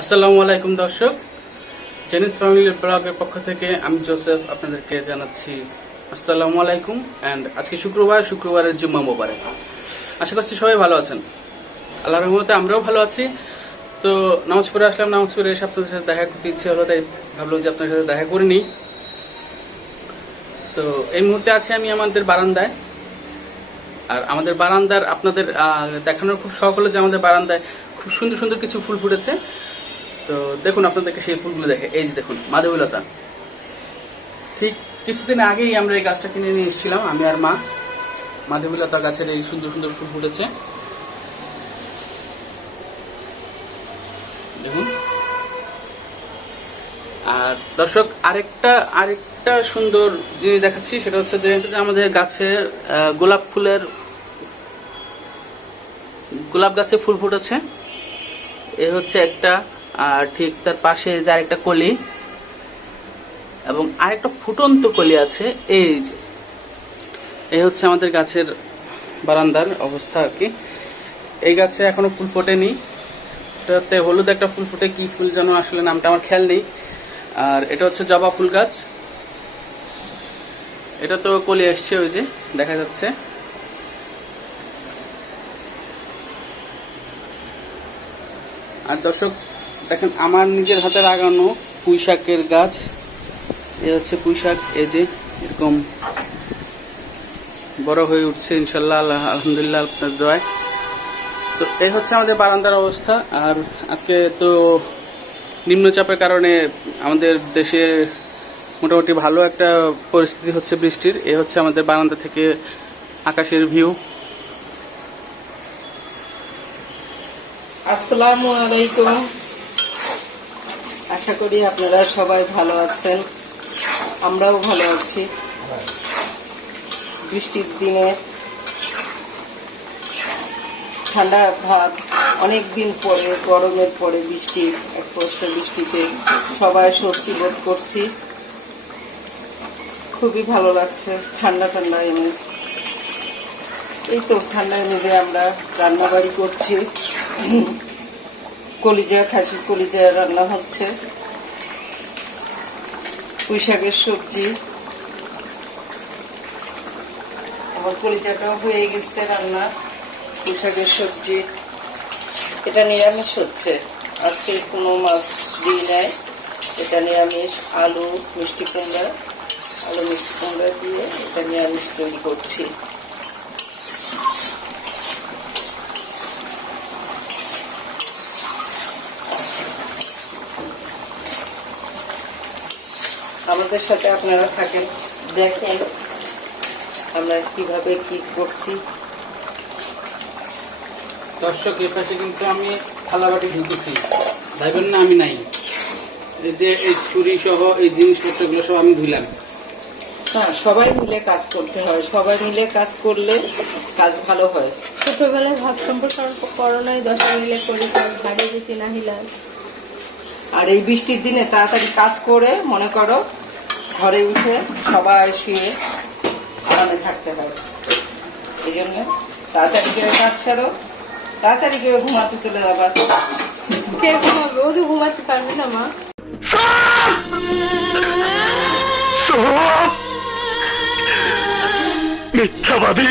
আসসালামু আলাইকুম দর্শক, জেনিস ফ্যামিলি ব্লগের পক্ষ থেকে আমি জোসেফ আপনাদেরকে জানাচ্ছি আসসালামু আলাইকুম। এন্ড আজকে শুক্রবারের জুম্মা মোবারক। আশা করছি সবাই ভালো আছেন। আল্লাহর রহমতে আমরাও ভালো আছি। তো নামাজ পড়ে আসলাম, নামাজ পড়ে এসে আপনাদের সাথে দেখা করতে ইচ্ছে হলো, তাই ভাবলাম যে আপনাদের সাথে দেখা করে নিই। তো এই মুহূর্তে আছি আমি আমাদের বারান্দায়। আর আমাদের বারান্দার আপনাদের দেখানোর খুব শখ হলো যে আমাদের বারান্দায় খুব সুন্দর সুন্দর কিছু ফুল ফুটেছে। তো দেখুন, আপনাদেরকে সেই ফুলগুলো দেখে, এই যে দেখুন মাধবীলতা। ঠিক কিছুদিন আগেই আমরা এই গাছটা কিনে নিয়ে এসেছিলাম আমি আর মা। মাধবীলতা গাছের এই সুন্দর সুন্দর ফুল ফুটেছে দেখুন। আর দর্শক, আরেকটা সুন্দর জিনিস দেখাচ্ছি, সেটা হচ্ছে যে আমাদের গাছের গোলাপ গাছে ফুল ফুটেছে। এ হচ্ছে একটা, আর ঠিক তার পাশে যে আরেকটা কলি এবং আরেকটা ফুটন্ত কলি আছে। এই হচ্ছে আমাদের গাছের বারান্দার অবস্থা আর কি। এই গাছে এখনো ফুল ফোটেনি, সেটাতে হলুদ একটা ফুল ফুটে, কি ফুল যেন আসলে নামটা আমার খেয়াল নেই। আর এটা হচ্ছে জবা ফুল গাছ, এটা তো কলি এসছে, ওই যে দেখা যাচ্ছে। আর দর্শক দেখেন, আমার নিজের হাতে লাগানো পুঁই শাকের গাছ। এ হচ্ছে পুঁই শাক, এই যে এরকম বড় হয়ে উঠছে ইনশাল্লাহ, আলহামদুলিল্লাহ আপনার দোয়ায়। তো এই হচ্ছে আমাদের বারান্দার অবস্থা। আর আজকে তো নিম্নচাপের কারণে আমাদের দেশে মোটামুটি ভালো একটা পরিস্থিতি হচ্ছে বৃষ্টির। এ হচ্ছে আমাদের বারান্দা থেকে আকাশের ভিউ। আসসালামু আলাইকুম। আশা করি আপনারা সবাই ভালো আছেন, আমরাও ভালো আছি। বৃষ্টির দিনে ঠান্ডা ভাব, অনেকদিন পরে, গরমের পরে বৃষ্টি, এক পশলা বৃষ্টিতে সবাই স্বস্তি বোধ করছি। খুবই ভালো লাগছে, ঠান্ডা ঠান্ডা এমনি। এই তো ঠান্ডা এমনি আমরা রান্নাবাড়ি করছি। কলিজা, খাসির কলিজা রান্না হচ্ছে, পুঁই শাকের সবজি। আমার কলিজাটাও হয়ে গেছে রান্না, পুঁই শাকের সবজি। এটা নিরামিষ হচ্ছে, আজকে কোনো মাছ দিই নাই। এটা নিরামিষ, আলু মিষ্টি কুমড়া দিয়ে এটা নিরামিষ তৈরি করছি। আমাদের সাথে আপনারা থাকেন, দেখেন আমরা কিভাবে কি করছি। দর্শক, এর পাশে কিন্তু আমি থালাবাটি ধুতেছি, ভাইবেন না আমি নাই। এই যে এই ছুরি সহ এই জিনিসপত্রগুলো সব আমি ধুলাম। হ্যাঁ, সবাই মিলে কাজ করতে হয়, সবাই মিলে কাজ করলে কাজ ভালো হয়। ছোটবেলায় ভাব সম্পর্ক করোনায় 10 মিলে করে ভাড়ে যেতে না হিলাম। আর এই বৃষ্টির দিনে তাড়াতাড়ি কাজ করে, মনে করো ঘরে উঠে সবাই শুয়ে আরামে থাকতে হয়। এই জন্য তাড়াতাড়ি করে কাজ ছাড়ো, তাড়াতাড়ি করে ঘুমাতে চলে যাবা। কে ঘুমাবে? ও তো ঘুমাতে পারবে না মা। মিথ্যাবাদী,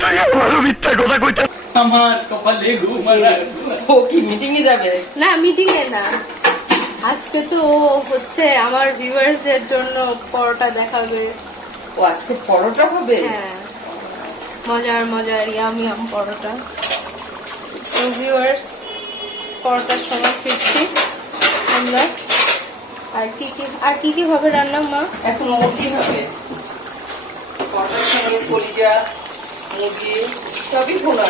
তুই আমারও মিথ্যা কথা কইতে। আমার কপালে ঘুম। ও কি মিটিং এ যাবে? না, মিটিং এ না, আজকে তো ও হচ্ছে আমার ভিউয়ার্সদের জন্য পরোটা দেখাবে। ও আজকে পরোটা হবে? হ্যাঁ, মজার ইয়াম পরোটা। তো ভিউয়ার্স, পরোটার সময় ফিরছি আমরা। আর কি ভাবে রান্না মা? এখন মুরগি হবে, পরোটার সঙ্গে কলিজা, মুরগি সবই ভোনা।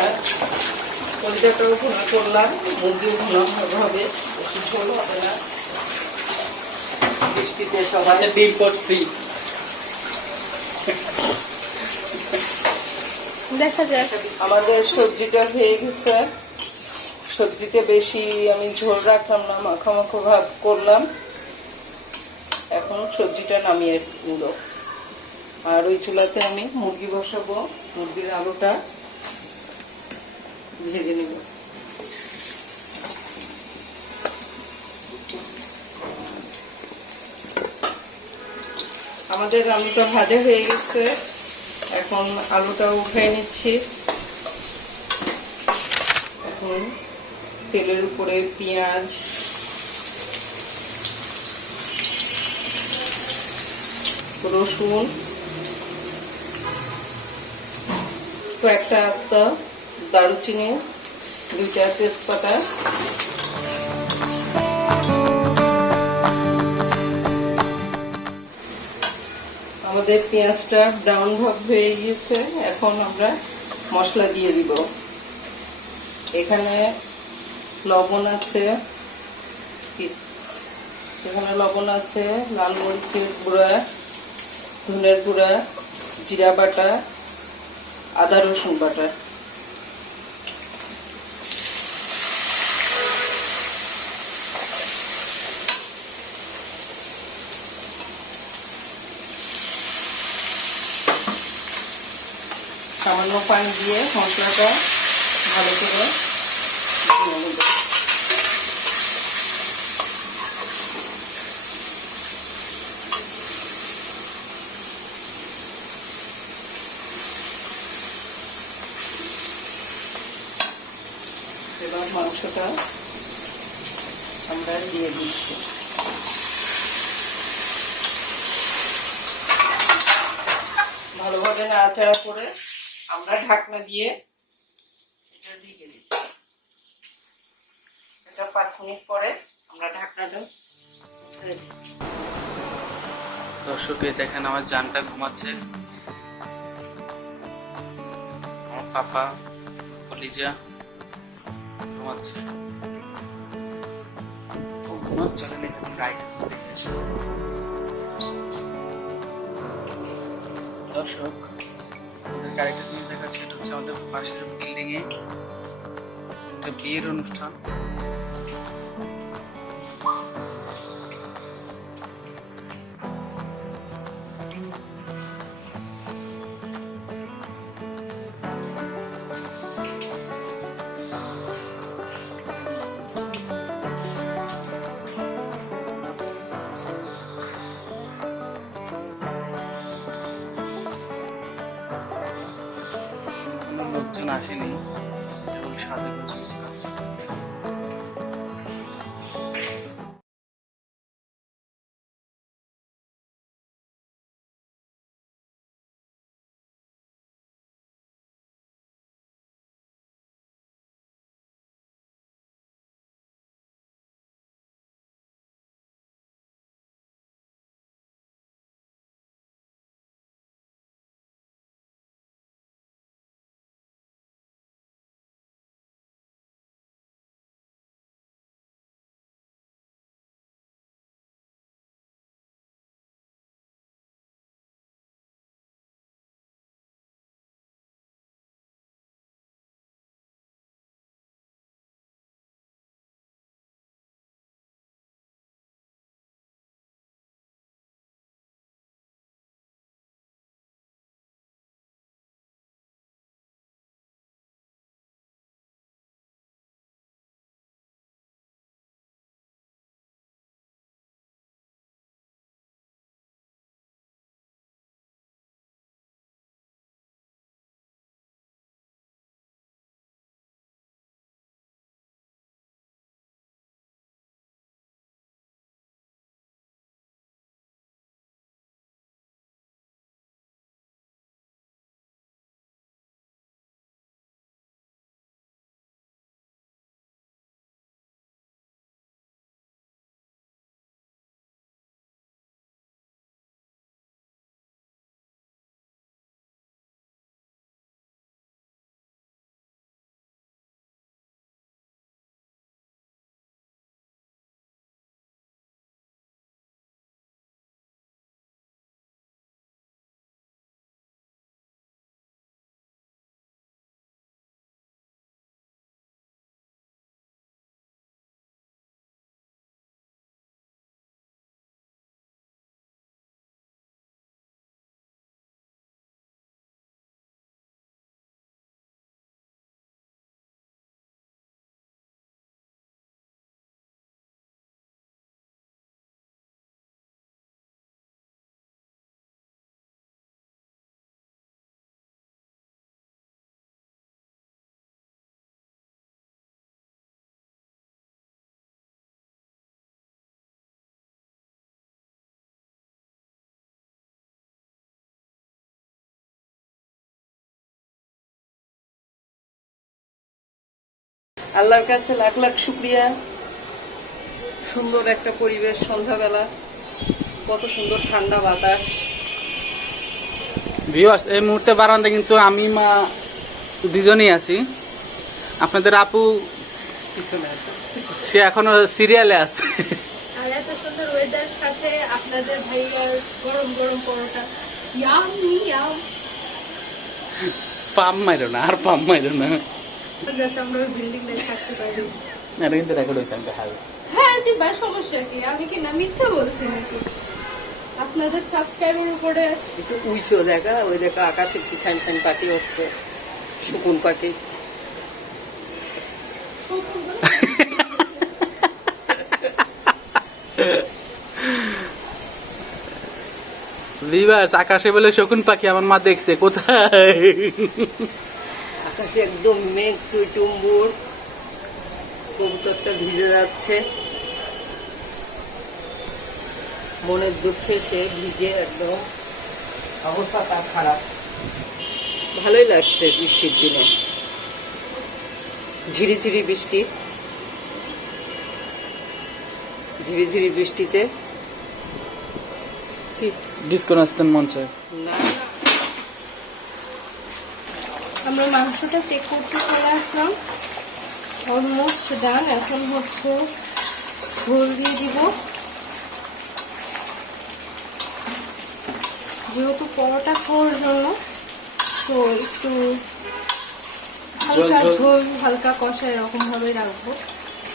কলিজাটাও ভোনা করলাম, মুরগিও ভোনা হবে, বেশি ঝোল হবে না। বৃষ্টিতে সবাই ডিম পোস্ট ফ্রি। দেখা যাক। আমাদের সবজিটা হয়ে গেছে। সবজিতে বেশি আমি ঝোল রাখলাম না, মাখো ভাব করলাম। এখন সবজিটা নামিয়ে নিল। আর ওই চুলাতে আমি মুরগি বসাবো, মুরগির আলুটা ভেজে নেব। আমাদের আলুটা ভাজা হয়ে গেছে, এখন আলুটা উঠিয়ে নিচ্ছি। এখন তেলের উপরে পেঁয়াজ, রসুন, কয়েকটা আস্তা দারুচিনি, 2টা তেজপাতা, আমাদের পেঁয়াজটা ব্রাউন ভাব হয়ে গিয়েছে। এখন আমরা মশলা দিয়ে দিব। এখানে লবণ আছে, লাল মরিচের গুঁড়া, ধনের গুঁড়া, জিরা বাটা, আদা রসুন বাটা। সামান্য পানি দিয়ে মশলাটা ভালো করে ভুনে নেব। এবার মাংসটা আমরা দিয়ে দিচ্ছি। ভালোভাবে নাড়াচাড়া করে আমরা ঢাকনা দিয়ে এটা ঢেকে দিচ্ছি। এটা 5 মিনিট পরে আমরা ঢাকনাটা ছেড়ে দিচ্ছি। দর্শক এই দেখেন আমার জানটা ঘুমাচ্ছে, আমার পাপা কলিজা ঘুমাচ্ছে। ও ঘুমাচ্ছে না, এখানে লাইট আছে, দেখে আসি। দর্শক আমাদের আরেকটা জিনিস দেখাচ্ছে, এটা হচ্ছে আমাদের পাশের বিল্ডিং এ একটা বিয়ের অনুষ্ঠান। লোকজন আসেনি, এবং সাথে কিছু কাজ আল্লাহর কাছে লাখ লাখ শুক্রিয়া। সুন্দর একটা পরিবেশ, সন্ধ্যাবেলা কত সুন্দর ঠান্ডা বাতাস। ভিউয়ার্স, এই মুহূর্তে বারান্দা কিন্তু আমি মা দুজনেই আছি। আপনাদের আপু পিছনে আছে। সে এখনো সিরিয়ালে আছে। আর এত সুন্দর ওয়েদার সাথে আপনাদের ভাইয়ার গরম গরম পরোটা, ইয়ামি ইয়াম। পাম মাইরো না, আর পাম মাইরো না। যাতে আমরা ওই বিল্ডিং এ থাকতে পারি। এটা কিন্তু রেকর্ড হয়েছে আমাকে হাল। হ্যাঁ দিবা, সমস্যা কি? আমি কি না মিথ্যা বলছি নাকি? আপনাদের সাবস্ক্রাইবের উপরে একটু উইচো দেখা, ওই দেখা আকাশে কি ফাইন ফাইন পাখি উঠছে, শকুন পাখি। ভিউয়ার্স, আকাশে বলে শকুন পাখি আমার মা দেখছে কোথায়। আকাশে একদম মেঘ টুইটুম্বুর, কবুতরটা ভিজে যাচ্ছে। মনের দুঃখে সে ভিজে একদম অবস্থা তার খারাপ। ভালোই লাগছে বৃষ্টির দিনে, ঝিরিঝিরি বৃষ্টি। ঝিরিঝিরি বৃষ্টিতে কি ডিসকো নাচতেন মন চায়। না আমরা মাংসটা চেক করতে চলে আসলাম। Almost done. এখন হচ্ছে ঝোল দিয়ে দিব। যেহেতু পরোটা খাওয়ার জন্য, তো একটু হালকা ঝোল, হালকা কষা এরকম ভাবে রাখবো,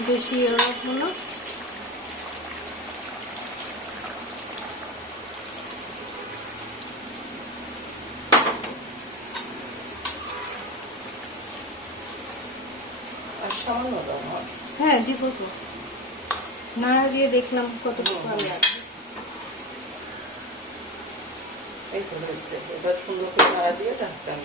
বেশি রাখবো না। আর সামান্য দাও আমার। হ্যাঁ দিব তো, নাড়া দিয়ে দেখলাম কতটুকু ভালো লাগবে। এই তো হয়েছে, এবার সুন্দর করে নাড়া দিয়ে ঢাকতাম।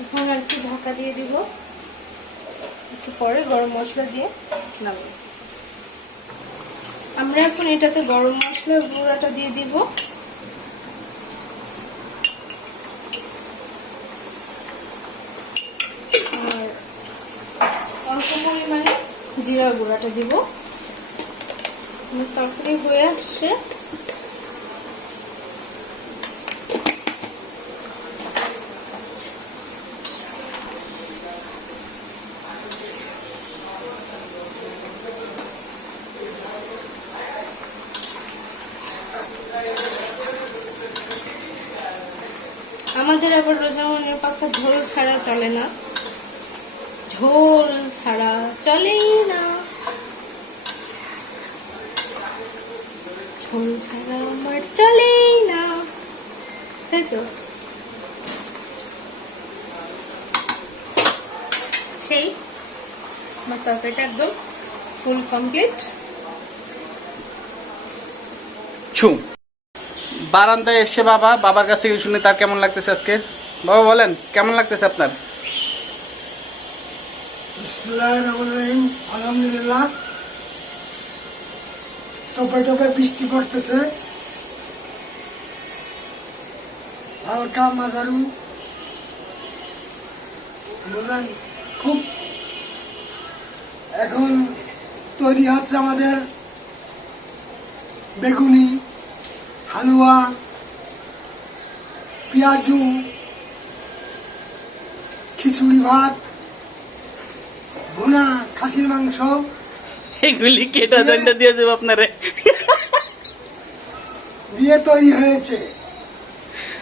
এখন আর কি ঢাকা দিয়ে দিব, একটু পরে গরম মশলা দিয়ে নামাবো। আমরা এখন এটাতে গরম মশলার গুঁড়াটা দিয়ে দিব, আর অল্প পরিমাণে জিরা গুঁড়াটা দিব। তরকারি হয়ে আসছে। আমাদের আবার রোজামনের পাতা ঝোল ছাড়া চলে না, ঝোল ছাড়া চলেই না, ঝোল ছাড়া আমার চলেই না, তাই তো। সেই আমার তরকারিটা একদম ফুল কমপ্লিট। ছু বারান্দায় এসে বাবার কাছে শুনে তার কেমন লাগতেছে আজকে। বাবা বলেন, কেমন লাগতেছে আপনার? বিসমিল্লাহির রহমানির রহিম। আলহামদুলিল্লাহ, টোপে টোপে বৃষ্টি পড়তেছে, হালকা মাঝারু বুঝলেন। খুব এখন তৈরি হচ্ছে আমাদের বেগুনি, হালুয়া, পেঁয়াজু, খিচুড়ি ভাত, ভুনা খাসির মাংস এগুলি কেটা দণ্ডা দিয়ে দেবো আপনারে। দিয়ে তৈরি হয়েছে।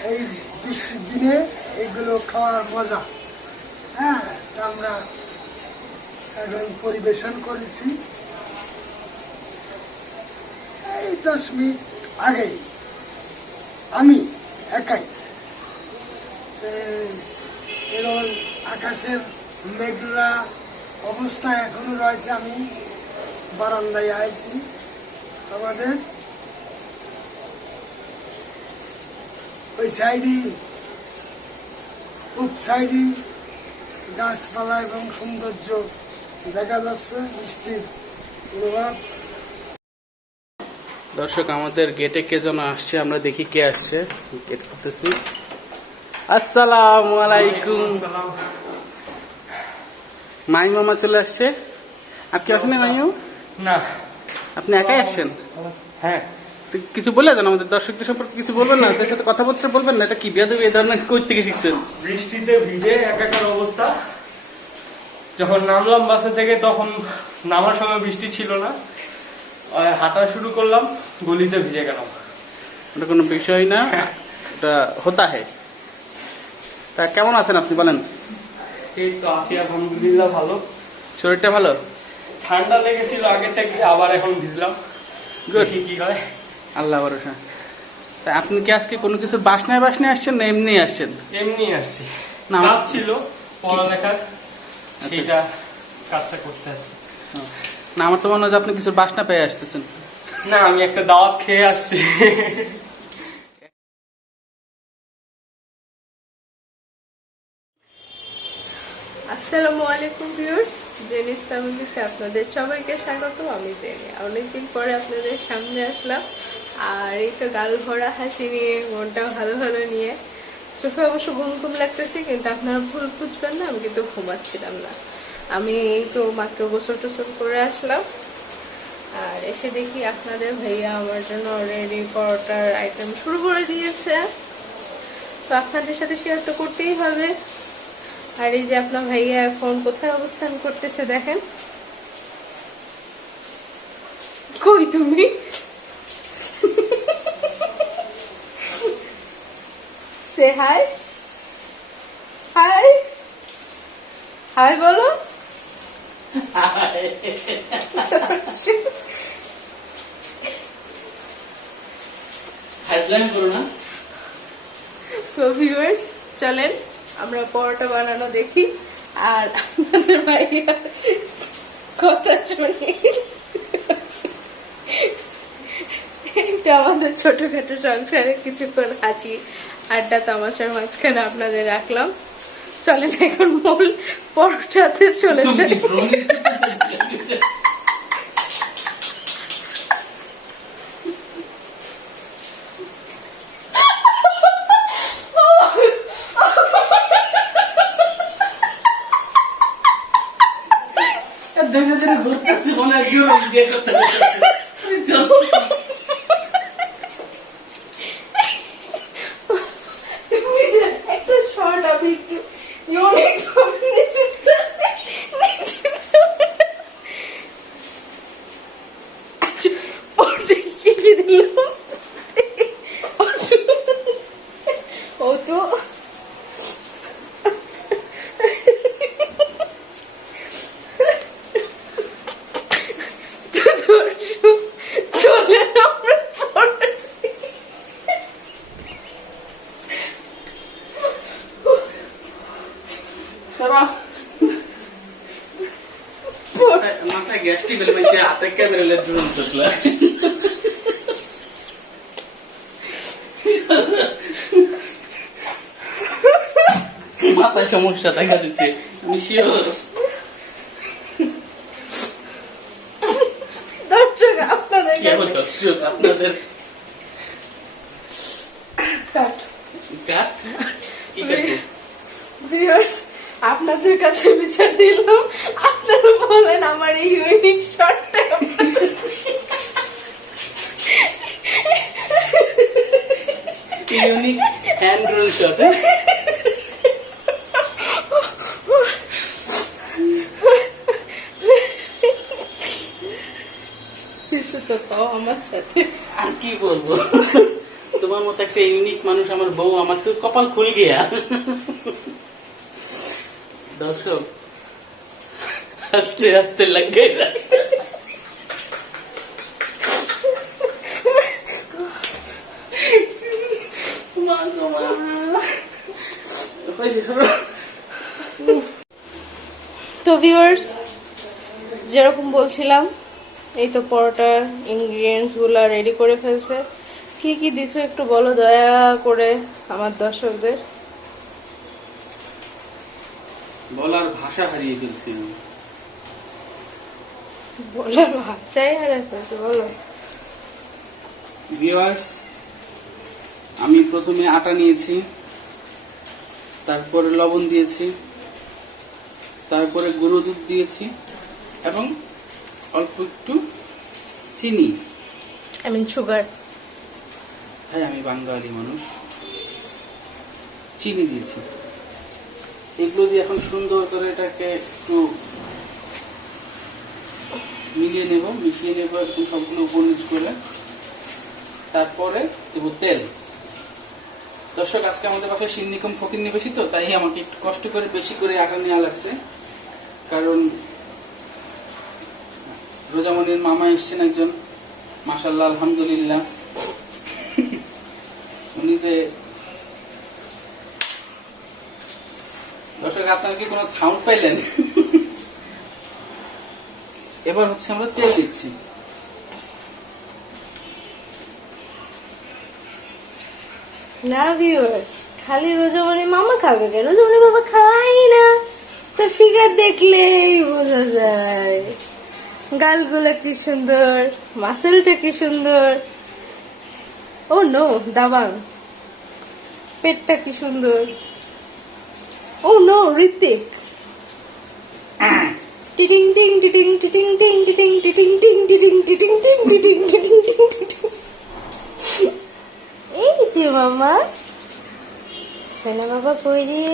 এই বৃষ্টির দিনে এগুলো খাওয়ার মজা। হ্যাঁ, তা আমরা এখন পরিবেশন করেছি এই 10 মিনিট আগেই, আমি একাই। এবং আকাশের মেঘলা অবস্থা এখনো রয়েছে। আমি বারান্দায় আইছি। আমাদের ওই সাইডে, পূব সাইডে গাছপালা এবং সৌন্দর্য দেখা যাচ্ছে, বৃষ্টির প্রভাব। দর্শক, আমাদের গেটে কে যেন আসছে, আমরা দেখি কে আসছে। গেট করতেছি। আসসালামু আলাইকুম। মাই মামা চলে আসছে। আর কি আসেন মাইও? না। আপনি একাই আসছেন? হ্যাঁ। তো কিছু বলে দেন আমাদের দর্শকদের সম্পর্কে, কিছু বলবেন না? তাদের সাথে কথাবার্তা বলবেন না? এটা কি বেয়াদবি এই ধরনের কই থেকে শিখছেন? বৃষ্টিতে ভিজে একাকার অবস্থা। যখন নামলাম বাসা থেকে তখন নামার সময় বৃষ্টি ছিল না, হাঁটা শুরু করলাম, গলিতে ভিজে গেলাম। ওটা কোনো বিষয় না, এটা হতা হে। তা কেমন আছেন আপনি বলেন? এই তো আছি আলহামদুলিল্লাহ, ভালো। শরীরটা ভালো? ঠান্ডা লেগেছিল আগে থেকে, আবার এখন ভিজলাম। দেখি কি হয়। আল্লাহ ভরসা। তা আপনি কি আজকে কোনো কিছুর বাসনায় বাসনায় আসছেন না এমনি আসছেন? এমনি আসছি, না, কাজ ছিল পড়ালেখার, সেটা কাজটা করতে আসছি। না, আমার তো মনে হয় যে আপনি কিছুর বাসনা পেয়ে আসতেছেন। না, আমি একটা দাওয়াত খেয়ে আসছি। আসসালামু আলাইকুম ভিউয়ার্স, জেনিস ফ্যামিলিতে আপনাদের সবাইকে স্বাগত। আমি জেনি, অনেকদিন পরে আপনাদের সামনে আসলাম। আর এই তো গাল ভরা হাসি নিয়ে, মনটা ভালো ভালো নিয়ে, চোখে অবশ্য ঘুম ঘুম লাগতেছে, কিন্তু আপনারা ভুল বুঝবেন না, আমি কিন্তু ঘুমাচ্ছিলাম না। আমি এই তো মাত্র গোসল টোসল করে আসলাম, আর এসে দেখি আপনাদের ভাইয়া আমার জন্য অলরেডি পরোটার আইটেম শুরু করে দিয়েছে। তো আপনাদের সাথে শেয়ার তো করতেই হবে। আর এই যে আপনার ভাইয়া এখন কোথায় অবস্থান করতেছে দেখেন। কই তুমি? সে হাই, হাই হাই বলো। হেডলাইন করো না। তো ভিউয়ার্স, চলেন আমরা পরোটা বানানো দেখি আর আপনাদের ভাইয়া কথা শুনি। তো আমাদের ছোটখাটো সংসারে কিছুক্ষণ হাসি আড্ডা তামাশার মাঝখানে আপনাদের রাখলাম। চলেন এখন মূল পরোটাতে চলেছে। ধীরে ধীরে ঘুরতেছি, মনে হয় জোর দিয়ে করতে একটা শর্ট আমি একটু ইউনিক পরোটা শিখে দিলাম। ও তো চলে আমরা পরোটা মাথায় গ্যাস্ট্রিক হলে মানে হাতে ক্যামেরা জুড়ে চলে মাথায় সমস্যা দেখা দিচ্ছে, আমি শিওর। দর্শক আপনাদের কেমন দর্শক আপনাদের কাট কাট কি কাটবো? ভিউয়ার্স, আপনাদের কাছে বিচার দিলাম, আপনারা বলেন আমার এই ইউনিক শটটা। Unique hand roll shot. কিছু তো পাও আমার সাথে। আর কি বলবো, তোমার মতো একটা ইউনিক মানুষ আমার বউ, আমার তো কপাল খুল গিয়া। দর্শক আস্তে আস্তে লাগ গই রাস্তা। তো ভিউয়ার্স, যেরকম বলছিলাম, এই তো পরোটার ইনগ্রিডিয়েন্টস গুলা রেডি করে ফেলছে। কি কি দিছো একটু বলো দয়া করে আমার দর্শকদের। বলার ভাষা হারিয়ে ফেলছি আমি। বলার ভাষাই হারিয়ে ফেলছে, বলো। ভিউয়ার্স, আমি প্রথমে আটা নিয়েছি তারপরে লবণ দিয়েছি, তারপরে গুঁড়ো দুধ দিয়েছি এবং অল্প একটু চিনি। I mean sugar. হ্যাঁ, আমি বাঙালি মানুষ। চিনি দিয়েছি। এগুলো দিয়ে এখন সুন্দর করে এটাকে একটু মিশিয়ে নেব একটু সবগুলো উপনিচ করে। তারপরে দেবো তেল। দর্শক, আজকে আমাদের বাসায় সিন্নি কম ফকিন্নি বেশি, তো তাই আমাকে একটু কষ্ট করে বেশি করে আটা নেওয়া লাগছে, কারণ রোজামণির মামা এসছেন একজন, মাশাআল্লাহ আলহামদুলিল্লাহ। উনি যে, দর্শক আপনারা কি কোনো সাউন্ড পাইলেন? এবার হচ্ছে আমরা তেল দিচ্ছি। না ভিউয়ার্স, খালি রোজামণি মামা খাবে কেন? রোজামণি বাবা খাই না, তার ফিগার দেখলেই বোঝা যায়। গালগুলো কি সুন্দর, মাসেলটা কি সুন্দর। ও নো, দাবাং। পেটটা কি সুন্দর। ও নো, ঋতিক। টিটিং টিং টিটিং টিটিং টিং টিটিং টিটিং টিং টিটিং টিটিং টিং টিটিং টিটিং টিং টিটিং। এই যে মামা, সোনা বাবা কই রে?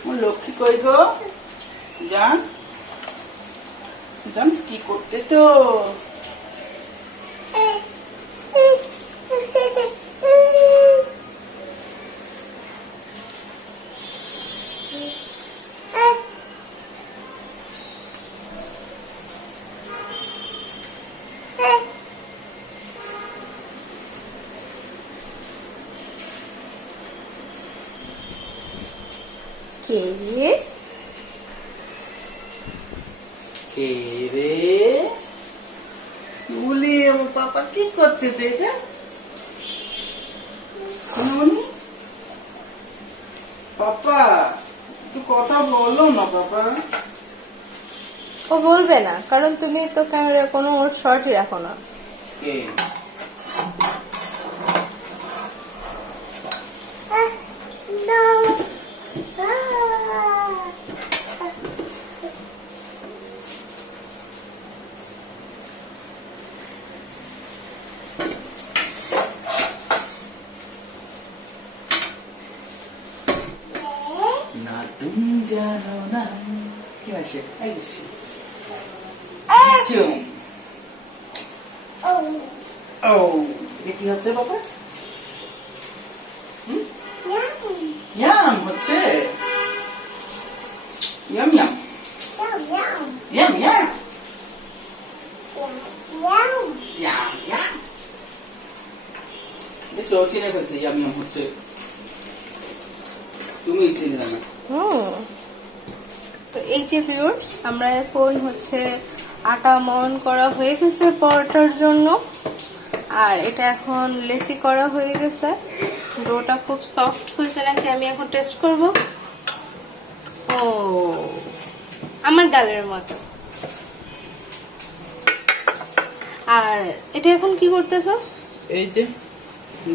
আমার লক্ষ্মী কই গো? জান জান কি করতে তো? কে রে? কে রে? বলি আমার পাপা কি করতেছে এটা? সোনামণি, পাপা একটু কথা বলো না পাপা। ও বলবে না, কারণ তুমি তো ক্যামেরা কোনো ওর শর্টই রাখো না। কে? না তুমি জানো না কি আছে? এই বসি। চুম। ও, এটা কি হচ্ছে বাবা? ইয়াম হচ্ছে। Yam yam yam yam yam yam. দেখলো চিনে ফেলছে, ইয়াম ইয়াম হচ্ছে। তুমি চিনে জানো। তো এই যে ভিউয়ার্স, আমরা এখন হচ্ছে আটা মন করা হয়ে গেছে পরোটার জন্য, আর এটা এখন লেসি করা হয়ে গেছে। ডোটা খুব সফট হয়েছে নাকি আমি এখন টেস্ট করব। ও, আমার গালের মতো। আর এটা এখন কি করতেছ? এই যে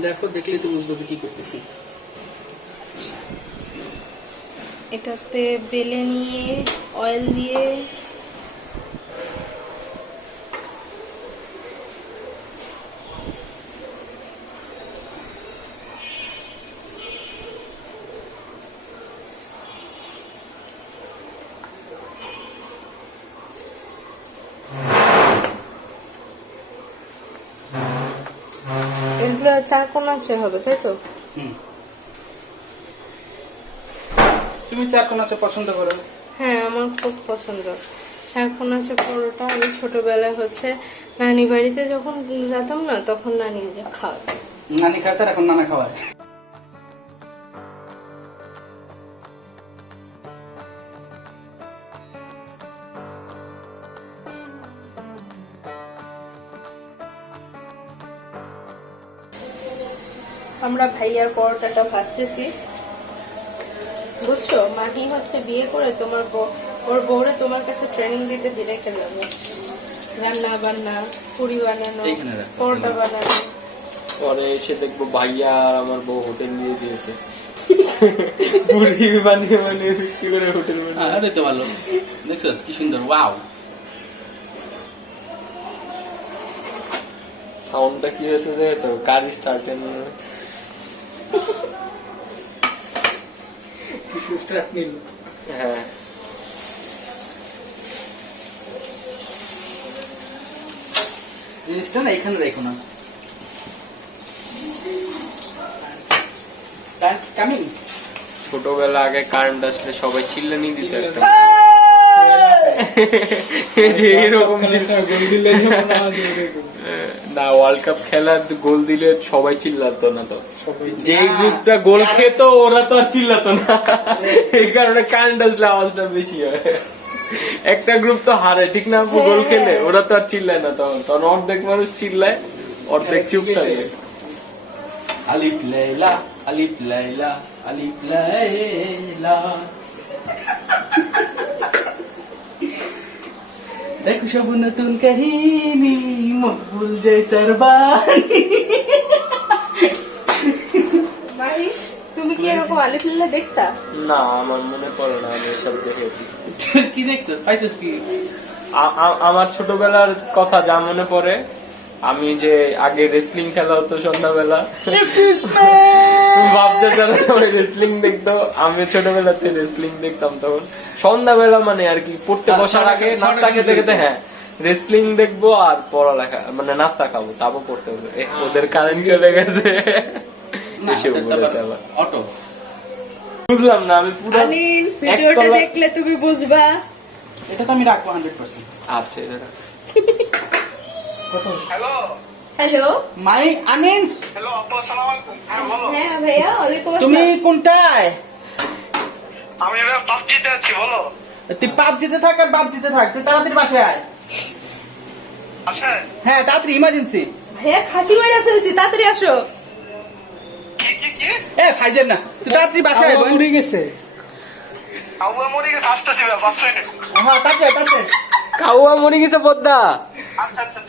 দেখো, দেখলে তো বুঝবো যে কি করতেছি। এটাতে বেলে নিয়ে অয়েল দিয়ে এগুলো চারকোনাচে হবে, তাই তো? তুমি চারকোনাচে পছন্দ করো? হ্যাঁ, আমার খুব পছন্দ চারকোনাচে পরোটা। আমি ছোটবেলায় হচ্ছে নানি বাড়িতে যখন যেতাম না, তখন নানি খাওয়ায়। নানি খায়, এখন নানা খাওয়ায়। আমরা ভাইয়ার পরোটাটা ভাজতেছি, বুঝছো? মাহি হচ্ছে বিয়ে করে তোমার ওর বউরে তোমার কাছে ট্রেনিং দিতে রেখে যাবে, রান্না বান্না, পুরি বানানো, পরোটা বানানো। পরে এসে দেখবো ভাইয়া আর আমার বউ হোটেল নিয়ে দিয়েছে মুরগি বানিয়ে বানিয়ে বিক্রি করে হোটেল বানিয়ে। আরে তো ভালো, দেখছো কি সুন্দর, ওয়াও। সাউন্ডটা কি হয়েছে যে তো গাড়ি স্টার্ট হ্যাঁ জিনিসটা না এখানে রেখো না। কামিং। ছোটবেলা আগে কারেন্ট আসলে সবাই চিল্লানি দিত একটা যে এরকম না, ওয়ার্ল্ড কাপ খেলার গোল দিলে সবাই চিল্লাতো না, তো যে গ্রুপটা গোল খেতো ওরা তো আর চিল্লাতো না, এই কারণে কারেন্ট আসলে আওয়াজটা বেশি হয়। একটা গ্রুপ তো হারে, ঠিক না আপু? গোল খেলে ওরা তো আর চিল্লায় না, তখন তখন অর্ধেক মানুষ চিল্লায়, অর্ধেক চুপ থাকে। আলিফ লাইলা, আলিফ লাইলা, আলিফ লাইলা। দেখো সব নতুন কাহিনী, মকবুল জয়সার বাণী। ভাই তুমি কি এরকম আলিফ লাইলা দেখতা? না, আমার মনে পড়ে না আমি এসব দেখেছি। কি দেখতো, পাইছিস কি? আমার ছোটবেলার কথা যা মনে পড়ে, আমি যে আগে রেসলিং খেলা হতো সন্ধ্যাবেলা, ভাবছে যারা সবাই রেসলিং দেখতো, আমি ছোটবেলাতে রেসলিং দেখতাম তখন সন্ধ্যাবেলা, মানে আর কি পড়তে বসার আগে নাস্তা খেতে খেতে, হ্যাঁ রেসলিং দেখবো আর পড়ালেখা মানে নাস্তা খাবো, তারপর পড়তে হবে। ওদের কারেন্ট চলে গেছে, এসে বলেছে আবার অটো। বুঝলাম না আমি পুরো আনিল, ভিডিওটা একতলা- দেখলে তুমি বুঝবা। এটা তো আমি রাখবো 100%। আচ্ছা এটা হ্যালো মাই আনিস, হ্যাঁ ভাইয়া, ওয়ালাইকুম তুমি আসসালাম। কোনটায়? আমি এবার পাবজিতে আছি, বলো। তুই পাবজিতে থাক আর বাবজিতে থাক, তুই তাড়াতাড়ি বাসায় আয়। আচ্ছা, হ্যাঁ তাড়াতাড়ি, ইমার্জেন্সি। ভাইয়া খাসি মারা ফেলছি, তাড়াতাড়ি আসো। কি কি কি? এ ফাইজের না, তুই তাড়াতাড়ি বাসায় আয়। উড়ে গেছে। আবু মরে গেছে, আসতেছি ভাই, 5 মিনিট। হ্যাঁ তাড়াতাড়ি তাড়াতাড়ি। কাউয়া মরে গেছে পদ্মা। আচ্ছা আচ্ছা।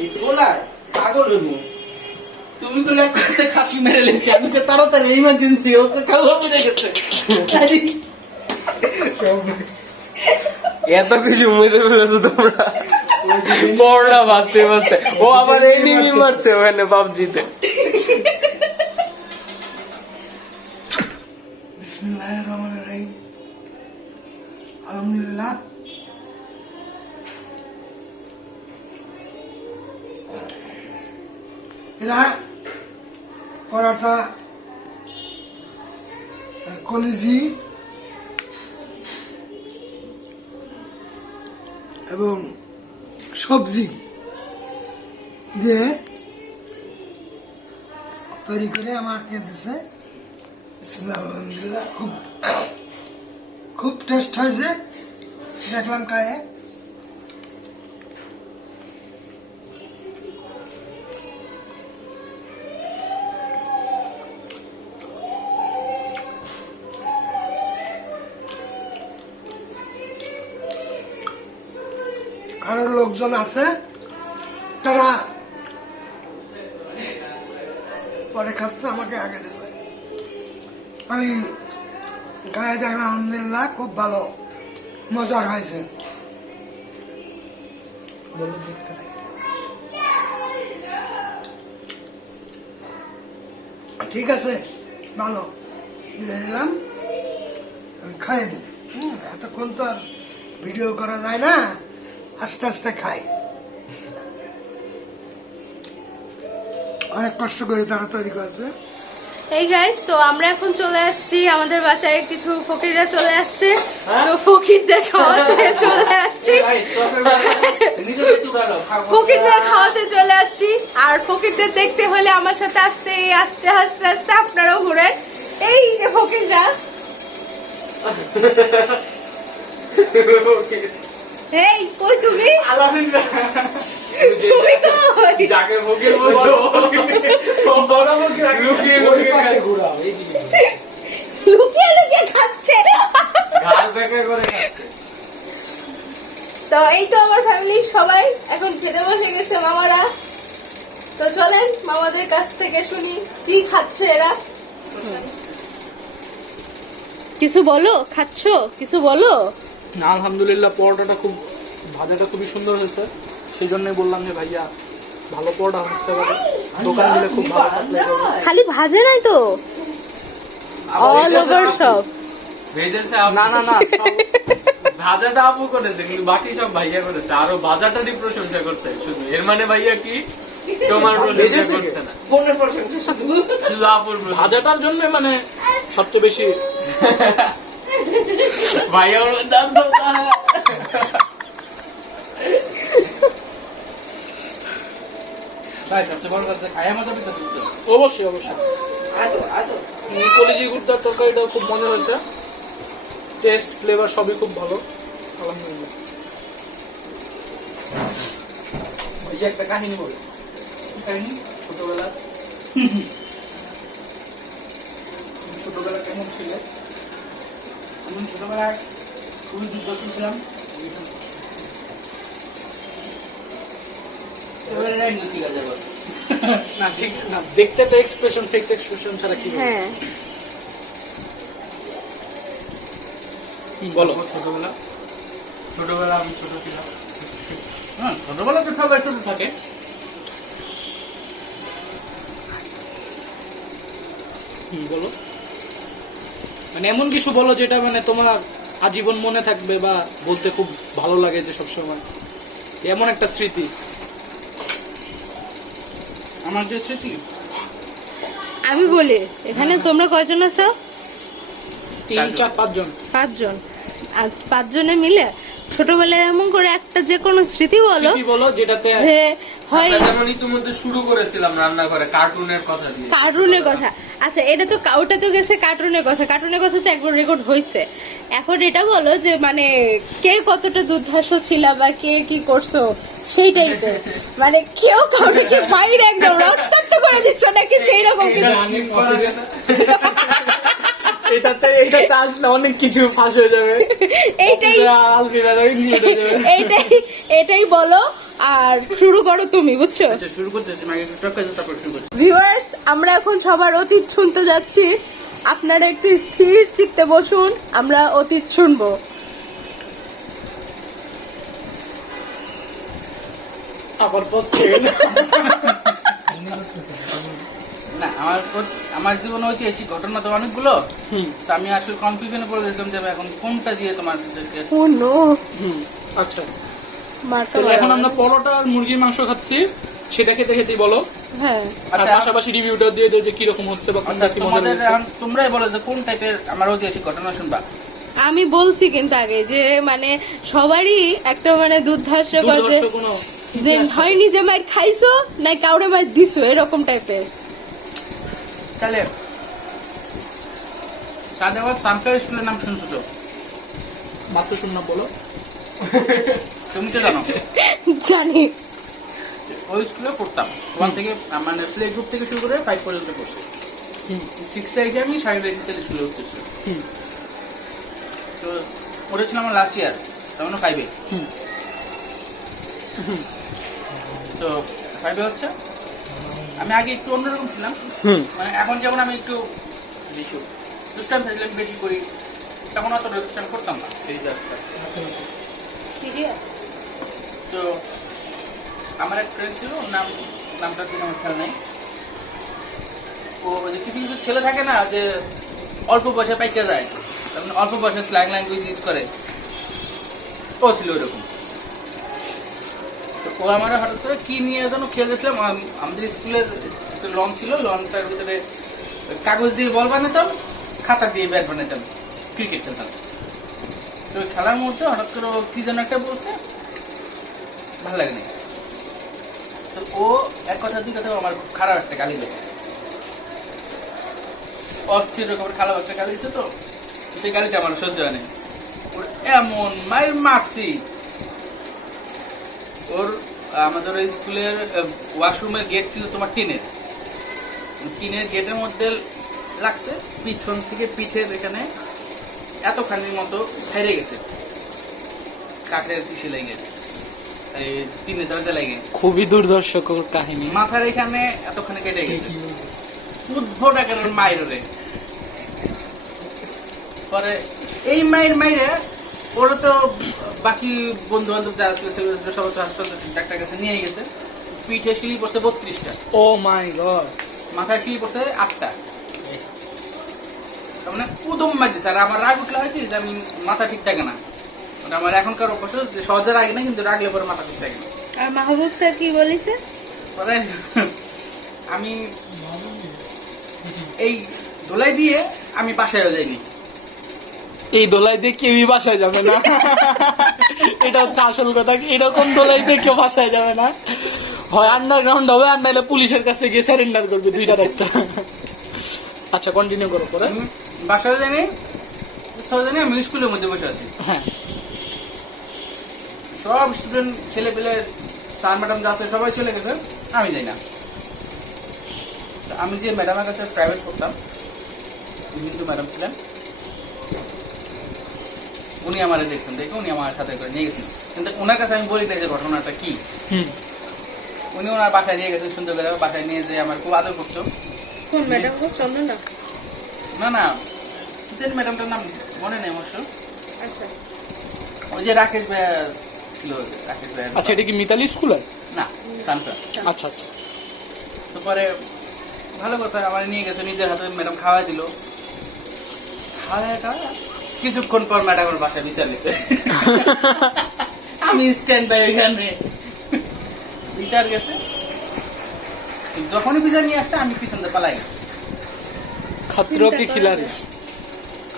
এই বলায় পাগল হইব। তুমি তো এক করতে খাসি মেরে লেছি, আমি তো তাড়াতাড়ি ইমার্জেন্সি, ওকে খাওয়া বুঝে গেছে। এত কিছু মেরে ফেলেছো তোমরা, বড়রা বাঁচতে বাঁচতে। ও আবার এনিমি মারছে ওখানে পাবজিতে। বিসমিল্লাহির রহমানির রহিম। আলহামদুলিল্লাহ। এরা পরাটা, কলিজি এবং সবজি দিয়ে তৈরি করে আমাকে দিছে। বিসমিল্লাহ, আলহামদুলিল্লাহ। খুব টেস্ট হয়েছে, দেখলাম খায়ে। আরো লোকজন আছে, তারা পরে খাচ্ছে, আমাকে আগে দিচ্ছে। আমি গায়ে দেখলাম, আলহামদুলিল্লাহ খুব ভালো, মজার হয়েছে। ঠিক আছে, ভালো দিয়ে দিলাম, আমি খাই নি। এতক্ষণ তো আর ভিডিও করা যায় না, আস্তে আস্তে খাই। অনেক কষ্ট করে তারা তৈরি করেছে। এই গাইস, তো আমরা এখন চলে আসছি আমাদের বাসায়, কিছু ফকিররা চলে আসছে, তো ফকিরদের খাওয়াতে চলে আসছি, ফকিরদের খাওয়াতে চলে আসছি। আর ফকিরদের দেখতে হলে আমার সাথে আস্তে আস্তে আস্তে আস্তে আপনারাও ঘুরেন। এই যে ফকিররা, এই কই তুমি? তুমি কই? যাকে ফকির বলছো বড় ফকির লুকিয়ে লুকিয়ে খায়। লুকিয়ে লুকিয়ে খাচ্ছে। ঘাড় বেঁকে করে খাচ্ছে। তো এই তো আমার ফ্যামিলির সবাই এখন খেতে বসে গেছে মামারা। তো চলেন মামাদের কাছ থেকে শুনি কি খাচ্ছে এরা। কিছু বলো, খাচ্ছো কিছু বলো। না আলহামদুলিল্লাহ, পরোটাটা ভাজাটা খুবই সুন্দর হয়েছে, সেই জন্যই বললাম যে ভাইয়া ভালো পরোটা হতে পারে, দোকান দিলে খুব ভালো সাপ্লাই করবে। খালি ভাজে নাই তো, অল ওভার সব। ভেজেছে না না না, ভাজাটা আপু করেছে কিন্তু বাকি সব ভাইয়া করেছে, আরো ভাজাটারই প্রশংসা করছে শুধু। এর মানে ভাইয়া কি তোমার প্রশংসা করছে না, বোনের প্রশংসা শুধু। শুধু আপুর প্রশংসা। ভাজাটার জন্য মানে সবচেয়ে বেশি ভাইয়া ওর দাম দাও না। ভাই সবচেয়ে বড় কথা খায়া মজা পেতে। অবশ্যই অবশ্যই, আদো আদো কলিজি গুড়দার তরকারিটা খুব মজা হয়েছে, টেস্ট ফ্লেভার সবই খুব ভালো আলহামদুলিল্লাহ। ভাইয়া একটা কাহিনী বল। কাহিনী ছোটবেলা ছোটবেলা কেমন ছিল? আমি ছোটবেলায় খুবই দুর্দর্শ ছিলাম। না ঠিক না, দেখতে একটা এক্সপ্রেশন, ফিক্স এক্সপ্রেশন ছাড়া কি বলবো? হ্যাঁ বলো। ছোটবেলা ছোটবেলা আমি ছোট ছিলাম। হ্যাঁ, ছোটবেলা তো সবাই ছোট থাকে। বলো, মানে এমন কিছু বলো যেটা মানে তোমার আজীবন মনে থাকবে বা বলতে খুব ভালো লাগে, যে সবসময় এমন একটা স্মৃতি। আমার যে স্মৃতি, আমি বলি, এখানে তোমরা কয়জন আছো? 3-4-5 জন। 5 জন। আর 5 জনে মিলে ছোটবেলায় এমন করে একটা যে কোনো স্মৃতি বলো স্মৃতি বলো যেটাতে যে হয় আমরা যেমন ইতিমধ্যে শুরু করেছিলাম রান্নাঘরে কার্টুনের কথা দিয়ে। কার্টুনের কথা। আচ্ছা, এটা তো ওটা তো গেছে কার্টুনের কথা, কার্টুনের কথা তো একবার রেকর্ড হয়েছে। এখন এটা বলো যে মানে কে কতটা দুর্ধর্ষ ছিল বা কে কি করছো সেই টাইপের, মানে কেউ কাউকে কি বাইরে একদম রক্তাক্ত করে দিচ্ছ নাকি সেই রকম কিছু। অনেক করা যায় না। এটাতে আসলে অনেক কিছু ফাঁস হয়ে যাবে। এইটাই আলবিরার ওই নিয়ে যাবে। এটাই বলো আর শুরু করো তুমি, বুঝছো? আচ্ছা শুরু করতেছি, মাকে একটু টক করে তারপর শুরু করছি। ভিউয়ার্স, আমরা এখন সবার অতীত শুনতে যাচ্ছি, আপনারা একটু স্থির চিত্তে বসুন, আমরা অতীত শুনবো। আবার না, আমার জীবনে ঐতিহাসিক ঘটনা তো অনেকগুলো, তো আমি আসলে কনফিউশনে পড়ে গেছিলাম যে এখন কোনটা দিয়ে তোমাদেরকে। ও নো, আচ্ছা মারতে তো এখন পারো আমরা না। পরোটা আর মুরগির মাংস খাচ্ছি, সেটা খেতে খেতেই বলো। হ্যাঁ, আর পাশাপাশি রিভিউটা দিয়ে দিও যে কিরকম হচ্ছে বা কোনটা কি মজা লাগছে। তোমরাই বলো যে কোন টাইপের আমার ঐতিহাসিক ঘটনা শুনবা। আমি বলছি কিন্তু আগে যে মানে সবারই একটা মানে দুর্ধর্ষ যে দুর্ধর্ষ কোনো দিন হয়নি যে মার খাইছো না কাউরে মার দিছো এরকম টাইপের। তাহলে সাদেওয়ার সামকার স্কুলের নাম শুনছো তো? মাত্র শুননা বলো। তুমি তো জানো জানি। ওই স্কুলে পড়তাম, ওয়ান থেকে মানে প্লে গ্রুপ থেকে শুরু করে 5 পর্যন্ত পড়ছি। 6 আমি সাহেবের স্কুলে উঠতেছি। তো ওটা ছিল আমার লাস্ট ইয়ার, তার মানে 5-এ। তো 5-এ হচ্ছে আমি আগে একটু অন্যরকম ছিলাম, মানে এখন যেমন আমি একটু বেশি দুষ্টাম ফেসলাম বেশি করি, তখন অত দুষ্টাম করতাম না। সিরিয়াস? তো আমার এক ফ্রেন্ড ছিল, নামটা তো আমার খেয়াল নাই। ও যে কিছু কিছু ছেলে থাকে না যে অল্প বয়সে পাইকা যায়, তার মানে অল্প বয়সে স্ল্যাং ল্যাঙ্গুয়েজ ইউজ করে, ও ছিল ওইরকম। তো ও আমার হঠাৎ করে কি নিয়ে যেন খেলতেছিলাম, আমাদের স্কুলের একটা লন ছিল, লনটার ভিতরে কাগজ দিয়ে বল বানাতাম, খাতা দিয়ে ব্যাট বানাতাম, ক্রিকেট খেলতাম। তো খেলার মধ্যে হঠাৎ করে ও কি যেন একটা বলছে, ভালো লাগে না। তো ও এক কথা দুই কথা আমার খুব খারাপ একটা গালি দিয়েছে, অস্থির রকমের খারাপ একটা গালি দিচ্ছে। তো সেই গালিটা আমার সহ্য হয় না, ওর এমন মায়ের মারছি। ওর আমাদের ওই স্কুলের ওয়াশরুমের গেট ছিল তোমার টিনের গেটের মধ্যে লাগছে, পিছন থেকে পিঠের এখানে এতখানির মতো হেরে গেছে। কাঠের পিছে লেগে, এই টিনের দরজা লেগে খুবই দুর্দর্শকর কাহিনী। মাথার এখানে এতখানি কেটে গেছে, উদ্ভট আকারের মায়ের রে। পরে এই মাইরে ওরা তো বাকি বন্ধু বান্ধব যা আসলে সবাই তো হাসপাতাল ডাক্তার কাছে নিয়ে গেছে। পিঠে শিলি পড়ছে 32টা, ও মাই গড। মাথায় শিলি পড়ছে 8টা। তার মানে উদম মার দিচ্ছে। আর আমার রাগ উঠলে হয় কি যে আমি মাথা ঠিক থাকে না, মানে আমার এখনকার অভ্যাস যে সহজে রাগে না, কিন্তু রাগলে পরে মাথা ঠিক থাকে না। আর মাহবুব স্যার কি বলেছে? পরে আমি এই দোলাই দিয়ে আমি বাসায় যাইনি। এই দোলাই দিয়ে কেউই বাসায় যাবে না, এটা হচ্ছে আসল কথা। এরকম দোলাই দিয়ে কেউ বাসায় যাবে না, হয় আন্ডারগ্রাউন্ড হবে আর নাহলে পুলিশের কাছে গিয়ে সারেন্ডার করবে, দুইটার একটা। আচ্ছা, কন্টিনিউ করো পরে। আমি বাসায় যাইনি, কোথাও জানি, আমি স্কুলের মধ্যে বসে আছি। হ্যাঁ, সব স্টুডেন্ট ছেলে পেলে স্যার ম্যাডাম যাচ্ছে সবাই চলে গেছে, আমি যাই না। তো আমি যে ম্যাডামের কাছে প্রাইভেট করতাম, কিন্তু ম্যাডাম ছিলেন, উনি আমার দেখছেন, দেখে উনি আমার সাথে করে নিয়ে গেছেন। কিন্তু ওনার কাছে আমি বলি নাই যে ঘটনাটা কি। উনি ওনার বাসায় নিয়ে গেছেন, সুন্দর করে বাসায় নিয়ে যে আমার খুব আদর করতো। কোন ম্যাডাম? চন্দনা? না না, ম্যাডামটার নাম মনে নেই অবশ্য। আচ্ছা, ওই যে রাকেশ ভাইয়া ছিল, রাকেশ ভাইয়া। আচ্ছা, এটা কি মিতালি স্কুলের? না, শান্ত। আচ্ছা আচ্ছা। তো পরে ভালো কথা, আমার নিয়ে গেছে, নিজের হাতে ম্যাডাম খাওয়াই দিল। খাওয়া কিছুক্ষণ পর ম্যাডামের বাসায় বিচার নিছে। আমি স্ট্যান্ড বাই ওইখানে, বিচার গেছে। যখনই বিচার নিয়ে আসছে আমি পিছন দিয়ে পালাই গেছি। খাতরো কি খিলাড়ি।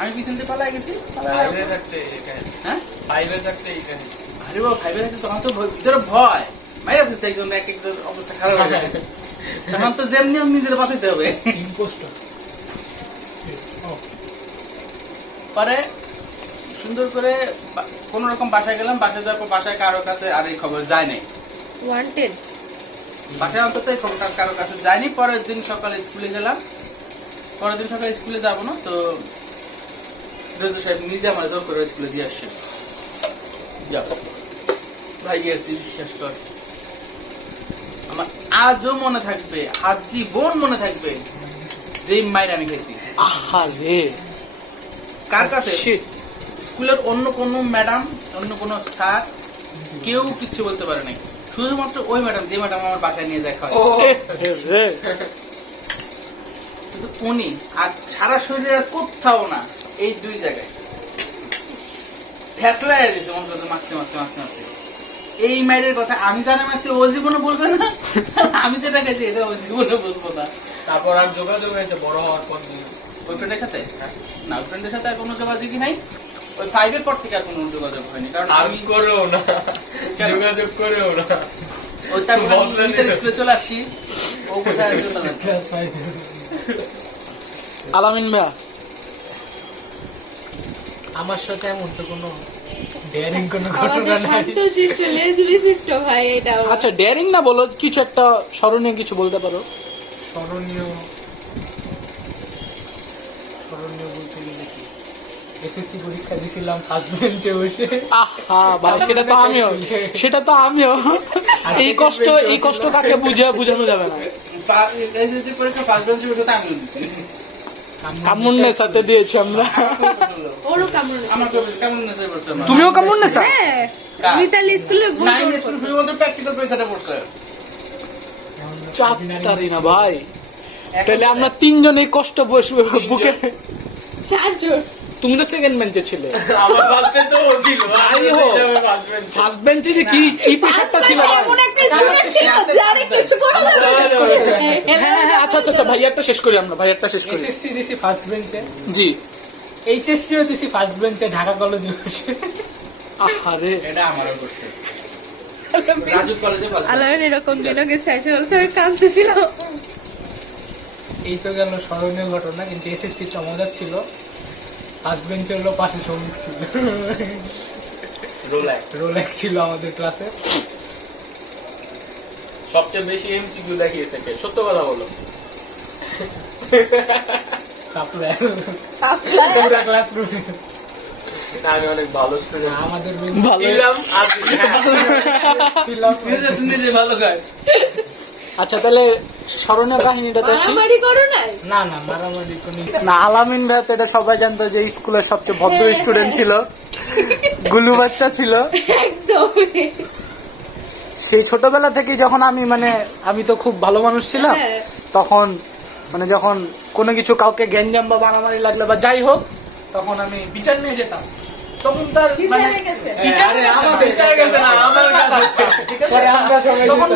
আমি পিছন দিয়ে পালাই গেছি। হ্যাঁ, ফাইভে থাকতে এইখানে। আরে বাবা, ফাইভে থাকতে তখন তো ভিতরে ভয় মাইরা দিচ্ছে, একজন এক একজন অবস্থা খারাপ হয়ে যায়। তখন তো যেমনি নিজের বাঁচাইতে হবে। পরে সুন্দর করে কোন রকম বাসায় গেলাম। বাসায় যাওয়ার পর বাসায় কারোর কাছে আর এই খবর যায় নাই। ওয়ান্টেড বাসায় অন্তত এই খবরটা কারোর কাছে যায়নি। পরের দিন সকালে স্কুলে গেলাম। পরের দিন সকালে স্কুলে যাবো না তো রেজু সাহেব নিজে আমার জোর করে স্কুলে দিয়ে আসছে। যাও ভাই, গেছি, বিশ্বাস কর। আমার আজও মনে থাকবে, আজীবন মনে থাকবে যে মায়ের আমি খেয়েছি। আহা রে, কার কাছে? Shit. স্কুলের অন্য কোনো ম্যাডাম, অন্য কোনো স্যার কেউ কিছু বলতে পারে নাই, শুধুমাত্র ওই ম্যাডাম, যে ম্যাডাম আমার বাসায় নিয়ে যায় খাওয়ায়। রে। কিন্তু উনি আর সারা শরীরে আর কোথাও না, এই দুই জায়গায় ঠেকলাই দিয়েছে মনে করতে, মারতে মারতে মারতে মারতে। এই মায়ের কথা আমি জানা মারছি, ও জীবনে বলবে না। আমি যেটা গেছি এটা ও জীবনে বলবো না। তারপর আর যোগাযোগ হয়েছে বড় হওয়ার পর? ওই ফ্রেন্ডের সাথে না, ওই ফ্রেন্ডের সাথে আর কোনো যোগাযোগই নাই। ওই 5 এর পর থেকে আর কোনো যোগাযোগ হয়নি, কারণ আমি করেও না, যোগাযোগ করেও না। ওই টাইমে স্কুলে চলে আসি। ও কোথায় আছে তা জানি না। আলামিন ভাইয়া, আমার সাথে এমন তো কোনো ডেয়ারিং কোনো আমাদের ঘটনা নাই। শান্তশিষ্ট লেজ বিশিষ্ট ভাই এটা। আচ্ছা ডেয়ারিং না বলো, কিছু একটা স্মরণীয় কিছু বলতে পারো। স্মরণীয় বলতে গেলে কি, এসএসসি পরীক্ষা দিছিলাম ফার্স্ট বেঞ্চে বসে। আহা ভাই, সেটা তো আমিও। এই কষ্ট কাকে বুঝানো যাবে না। এসএসসি পরীক্ষা ফার্স্ট বেঞ্চে বসে তো আমিও দিছি। কামুন্নের সাথে দিয়েছি আমরা। ওরও কামড় আমার কেমন নেশায় পড়ছে আমার। তুমিও কামুন্নের সাথে? হ্যাঁ, মিতালি স্কুলে নাইন স্কুল শুধুমাত্র প্র্যাকটিক্যাল পরীক্ষাটা পড়ছে। চারটারি না ভাই, তাহলে আমরা তিনজন এই কষ্ট বসবো বুকে। চারজন। তুমি তো সেকেন্ড বেঞ্চে ছিলে। আমার ফার্স্টে তো ও ছিল, যাই হোক, ফার্স্ট বেঞ্চে যে কি প্রেশারটা ছিল ভাই। এমন একটা স্টুডেন্ট ছিল যারে কিছু করা যাবে না। হ্যাঁ, আচ্ছা ভাইয়ারটা শেষ করি আমরা, ভাইয়ারটা শেষ করি। এসএসসি দিছি ফার্স্ট বেঞ্চে, জি। এইচএসসিও দিছি ফার্স্ট বেঞ্চে ঢাকা কলেজে বসে। আহারে, এটা আমারও করছে রাজু কলেজে ফার্স্ট। আলামিন এরকম দিনও গেছে, আসলে সবাই কাঁদতেছিল। এই তো গেল স্মরণীয় ঘটনা, কিন্তু এসএসসিটা মজার ছিল। ফার্স্ট বেঞ্চে হলো পাশে সৌমিক ছিল, রোল ছিল আমাদের ক্লাসে। সবচেয়ে বেশি এমসিকিউ দেখিয়েছে কে? সত্য কথা বলো। সাপ্লাই পুরা ক্লাসরুমে। না, আমি অনেক ভালো স্টুডেন্ট আমাদের ছিলাম ছিলাম নিজে ভালো খায়। আচ্ছা তাহলে স্মরণীয় কাহিনীটা তো মারামারি করো নাই? না না মারামারি কোনো না। আলামিন ভাই তো এটা সবাই জানতো যে স্কুলের সবচেয়ে ভদ্র স্টুডেন্ট ছিল, গুলু বাচ্চা ছিল একদম। সেই ছোটবেলা থেকে যখন আমি তো খুব ভালো মানুষ ছিলাম, হ্যাঁ। তখন যখন কোনো কিছু কাউকে গ্যাঞ্জাম বা মারামারি লাগলে বা যাই হোক, তখন আমি বিচার নিয়ে যেতাম। তখন তার বিচারে গেছে? বিচারে গেছে না, আমার কাছে। ঠিক আছে? তখন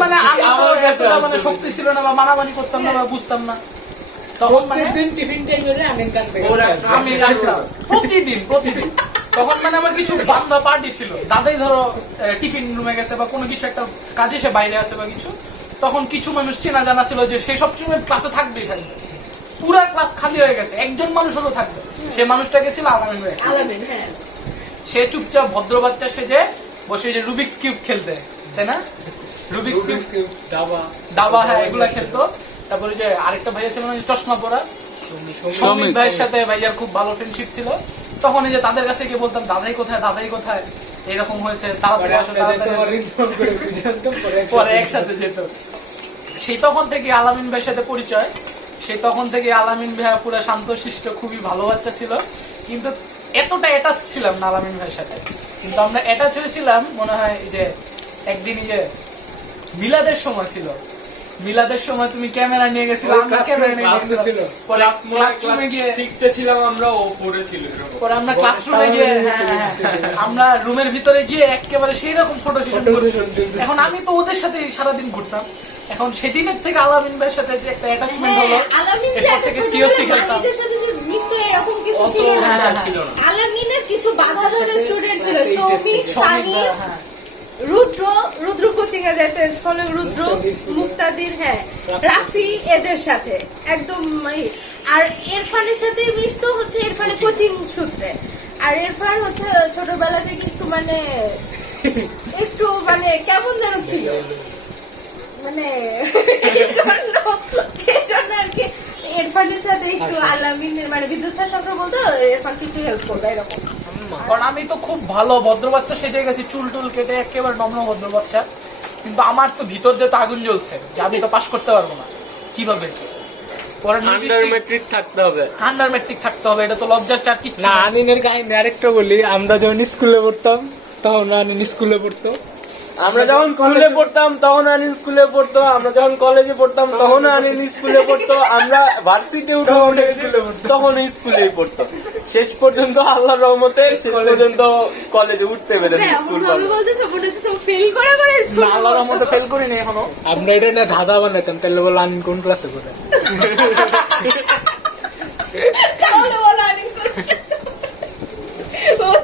আমার এতটা শক্তি ছিল না বা মারামারি করতাম না বা বুঝতাম না। তখন টিফিন টাইম হলে আমি কানতে আমি আসলাম প্রতিদিন। তখন আমার কিছু বান্ধব পার্টি ছিল, দাদাই ধরো টিফিন রুমে গেছে বা কোনো কিছু একটা কাজে সে বাইরে আছে বা কিছু, তখন কিছু মানুষ চেনা জানা ছিল যে সে সবসময় ক্লাসে থাকবে। পুরা ক্লাস খালি হয়ে গেছে, একজন মানুষ হলেও থাকবে। সে মানুষটা গেছিল আলামিন ভাই। আলামিন, হ্যাঁ। সে চুপচাপ ভদ্র বাচ্চা সেজে বসে যে রুবিক্স কিউব খেলতে, তাই না? রুবিক্স কিউব, দাবা, হ্যাঁ, এগুলা খেলতো। তারপরে যে আরেকটা ভাই ছিল না, চশমা পরা, সৌমিক ভাইয়ের সাথে ভাইয়ার খুব ভালো ফ্রেন্ডশিপ ছিল। তখন এই যে তাদের কাছে গিয়ে বলতাম দাদাই কোথায়, এরকম হয়েছে, তাড়াতাড়ি আসো, পরে একসাথে যেত। সেই তখন থেকে আলামিন ভাইয়ের সাথে পরিচয়। সেই তখন থেকে আলামিন ভাইয়া পুরো শান্তশিষ্ট, খুবই ভালো বাচ্চা ছিল। কিন্তু এতটা অ্যাটাচ ছিলাম না আলামিন ভাইয়ের সাথে। কিন্তু আমরা অ্যাটাচ হয়েছিলাম মনে হয় যে একদিন যে মিলাদের সময় ছিল, মিলাদের সময় তুমি ক্যামেরা নিয়ে গেছিলে, আমরা ক্যামেরা নিয়ে গেছিলাম। পরে ক্লাসরুমে গিয়ে 6 এ ছিলাম আমরা, ও 4 এ ছিল। পরে আমরা ক্লাসরুমে গিয়ে আমরা রুমের ভিতরে গিয়ে একেবারে সেই রকম ফটো সেশন করছি। এখন আমি তো ওদের সাথে সারাদিন ঘুরতাম। এখন সেদিনের থেকে আলামিন ভাইয়ের সাথে যে একটা অ্যাটাচমেন্ট হলো, আলামিন যে এরপর একটা থেকে ছোটবেলায় সিওসি খেলতাম। মানিদের সাথে যে মিশতো এরকম কিছু অত ছিল না। ছিল না। আলামিনের কিছু বাধা ধরে স্টুডেন্ট ছিল, সৌমিক, সানি, হ্যাঁ, রুদ্র কোচিং এ যেতেন, ফলে রুদ্র, মুক্তাদির, হ্যাঁ, রাফি, এদের সাথে একদম আর ইরফানের সাথে মিশতো হচ্ছে ইরফানের কোচিং সূত্রে। আর ইরফান হচ্ছে ছোটবেলা থেকে একটু কেমন যেন ছিল, এই জন্য আর কি ইরফানের সাথে একটু আলামিনের বিদ্যুৎ স্যার সব বলতো ইরফানকে একটু হেল্প করবে এরকম। কারণ আমি তো খুব ভালো ভদ্র বাচ্চা সেজে গেছি, চুল টুল কেটে একেবারে নম্র ভদ্র বাচ্চা। কিন্তু আমার তো ভিতর দিয়ে তো আগুন জ্বলছে যে আমি তো পাশ করতে পারবো না, কিভাবে? আন্ডার মেট্রিক থাকতে হবে, আন্ডার মেট্রিক থাকতে হবে, এটা তো লজ্জার চার কিছু না। আনিনের কাহিনী আরেকটা বলি, আমরা যখন স্কুলে পড়তাম তখন আনিন স্কুলে পড়তো, আমরা যখন স্কুলে পড়তাম তখন আনিন স্কুলে পড়তো, আমরা যখন কলেজে পড়তাম তখন আনিন স্কুলে পড়তো, আমরা ভার্সিটি উঠে তখন স্কুলেই পড়তো। শেষ পর্যন্ত আল্লাহর রহমতে শেষ পর্যন্ত কলেজে উঠতে পেরেছি। স্কুল ফেল করে না, আল্লাহর রহমতে ফেল করিনি এখনো। আমরা এটা না ধাঁধা বানাইতাম, তাহলে বলো আনিন কোন ক্লাসে পড়ে। তাহলে বলো আনিন কোন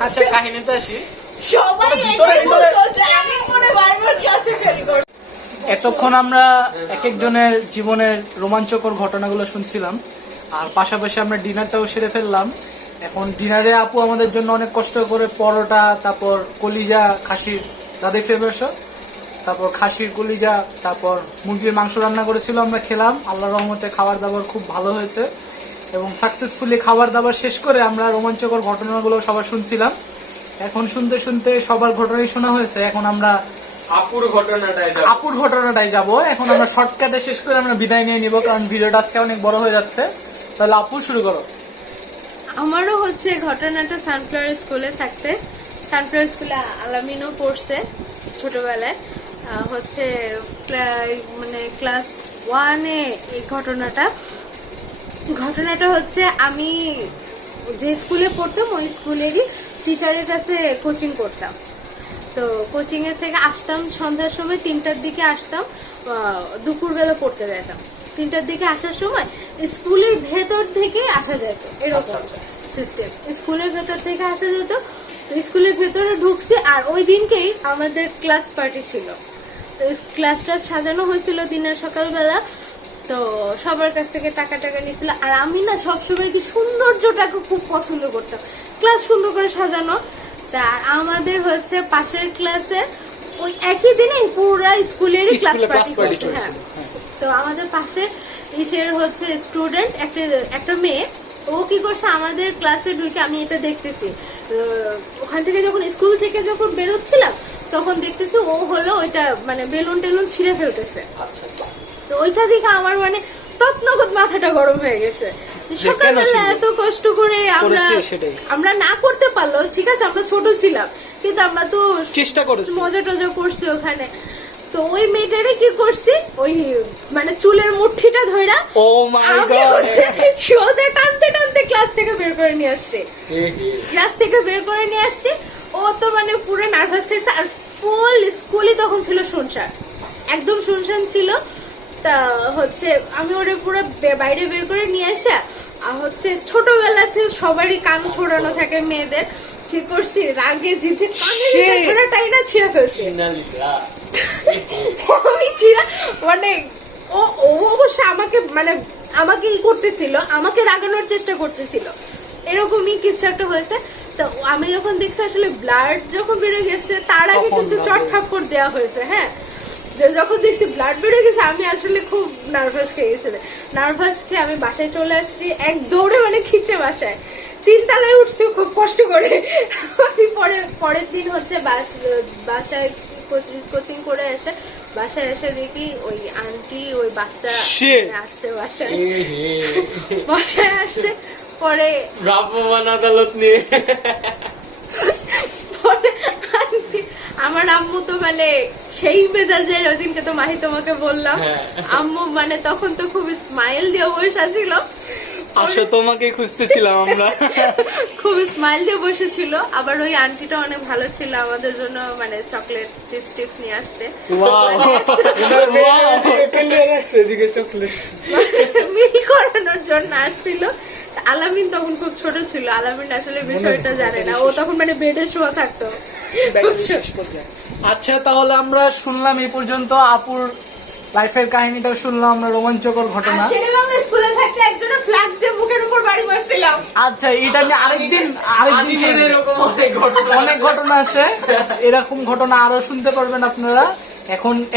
আচ্ছা, কাহিনীতে আসি। সবাই এটাই বলতো যে আনিন মনে বারবার ক্লাসে ফেল করে। এতক্ষণ আমরা এক একজনের জীবনের রোমাঞ্চকর ঘটনাগুলো শুনছিলাম, আর পাশাপাশি আমরা ডিনারটাও সেরে ফেললাম। এখন ডিনারে আপু আমাদের জন্য অনেক কষ্ট করে পরোটা, তারপর কলিজা, খাসির, তাদের ফেভারিট, তারপর খাসির কলিজা, তারপর মুরগির মাংস রান্না করেছিল, আমরা খেলাম। আল্লাহর রহমতে খাবার দাবার খুব ভালো হয়েছে এবং সাকসেসফুলি খাবার দাবার শেষ করে আমরা রোমাঞ্চকর ঘটনাগুলো সবার শুনছিলাম। এখন শুনতে শুনতে সবার ঘটনাই শোনা হয়েছে, এখন আমরা আপুর ঘটনাটাই যাব। এখন আমরা শর্টকাটে শেষ করে আমরা বিদায় নিয়ে নিব, কারণ ভিডিওটা আজকে অনেক বড় হয়ে যাচ্ছে। তাহলে আপু শুরু করো। আমারও হচ্ছে ঘটনাটা সানফ্লাওয়ার স্কুলে থাকতে, সানফ্লাওয়ার স্কুলে আলামিনও পড়ছে ছোটবেলায়, হচ্ছে ক্লাস 1-এ এই ঘটনাটা হচ্ছে আমি যে স্কুলে পড়তাম ওই স্কুলেরই টিচারের কাছে কোচিং করতাম। তো কোচিং এর থেকে আসতাম সন্ধ্যার সময়, 3টার দিকে আসতাম, দুপুরবেলা পড়তে যেতাম। 3টার দিকে আসার সময় স্কুলের ভেতর থেকে আসা যেত, এরকম সিস্টেম। স্কুলের ভেতর থেকে আসা যেত, স্কুলের ভেতরে ঢুকছি। আর ওই দিনকেই আমাদের ক্লাস পার্টি ছিল, তো ক্লাসটা সাজানো হয়েছিল দিনের সকালবেলা। তো সবার কাছ থেকে টাকা নিয়েছিল। আর আমি না সবসময় কি সৌন্দর্যটাকে খুব পছন্দ করতাম, ক্লাস সুন্দর করে সাজানো। তা আমাদের হচ্ছে পাশের ক্লাসে ওই একই দিনে পুরা স্কুলেরই ক্লাস পার্টি করছে। হ্যাঁ, তো আমাদের পাশে ইসের হচ্ছে স্টুডেন্ট একটা মেয়ে, ও কি করছে আমাদের ক্লাসে ঢুকে, আমি এটা দেখতেছি, ওখান থেকে যখন স্কুল থেকে যখন বেরোচ্ছিলাম তখন দেখতেছি ও হলো ওইটা মানে বেলুন টেলুন ছিঁড়ে ফেলতেছে। তো ওইটা দেখে আমার মানে তৎনগত মাথাটা গরম হয়ে গেছে। সকালবেলা এত কষ্ট করে আমরা না করতে পারলো, ঠিক আছে আমরা ছোট ছিলাম কিন্তু আমরা তো চেষ্টা করেছি, মজা টজা করছি ওখানে। তো ওই মেয়েটারে কি করছি, ওই মানে চুলের মুঠিটা ধইরা ও মাই গড সোজা টানতে টানতে ক্লাস থেকে বের করে নিয়ে আসছে। ক্লাস থেকে বের করে নিয়ে আসছে, ও তো মানে পুরো নার্ভাস খেয়েছে। আর ফুল স্কুলই তখন ছিল শুনশান, একদম শুনশান ছিল। তা হচ্ছে আমি ওরে পুরো বাইরে বের করে নিয়ে আসা, হচ্ছে ছোটবেলাতে সবারই কান ফোড়ানো থাকে মেয়েদের, কি করছি রাগে জিতে কানেরটাই না ছিঁড়ে ফেলছি আমি। ছিঁড়া মানে ও অবশ্য আমাকে মানে আমাকে ই করতেছিল, আমাকে রাগানোর চেষ্টা করতেছিল, এরকমই কিছু একটা হয়েছে। তো আমি যখন দেখছি আসলে ব্লাড যখন বেড়ে গেছে তার আগে কিন্তু চট থাপ্পড় দেওয়া হয়েছে। হ্যাঁ, যখন দেখছি ব্লাড বেড়ে গেছে আমি আসলে খুব নার্ভাস খেয়ে গেছি। নার্ভাস খেয়ে আমি বাসায় চলে আসছি, এক দৌড়ে মানে খিচে বাসায় 3 তলায় উঠছি খুব কষ্ট করে। আমি পরের দিন হচ্ছে বাসায় কোচিং করে এসে বাসায় এসে দেখি ওই আন্টি ওই বাচ্চা আসছে বাসায় আসছে। পরে ভ্রাম্যমাণ আদালত নিয়ে আমার আম্মু তো মানে সেই মেজাজের, ওইদিনকে তো মাহি তোমাকে বললাম, আম্মু মানে তখন তো খুব স্মাইল দিয়ে বসে ছিল, আসলে তোমাকে খুঁজতেছিলাম আমরা। খুব স্মাইল দিয়ে বসেছিল। আবার ওই আন্টিটা অনেক ভালো ছিল আমাদের জন্য, মানে চকলেট চিপস টিপস নিয়ে আসছে মিল করানোর জন্য আসছিল। আলামিন তখন খুব ছোট ছিল, আলামিন আসলে বিষয়টা জানে না, ও তখন মানে বেডে শোয়া থাকতো। আচ্ছা, তাহলে আমরা শুনলাম এই পর্যন্ত আপুর লাইফের কাহিনীটাও শুনলাম আমরা, রোমাঞ্চকর ঘটনা। স্কুলে থাকতে একজনে ফ্ল্যাক্স দিয়ে মুখের উপর বাড়ি মারছিলাম। আচ্ছা, এটা নিয়ে আরেকদিন এরকম অনেক ঘটনা আছে, এরকম ঘটনা আরো শুনতে পারবেন আপনারা।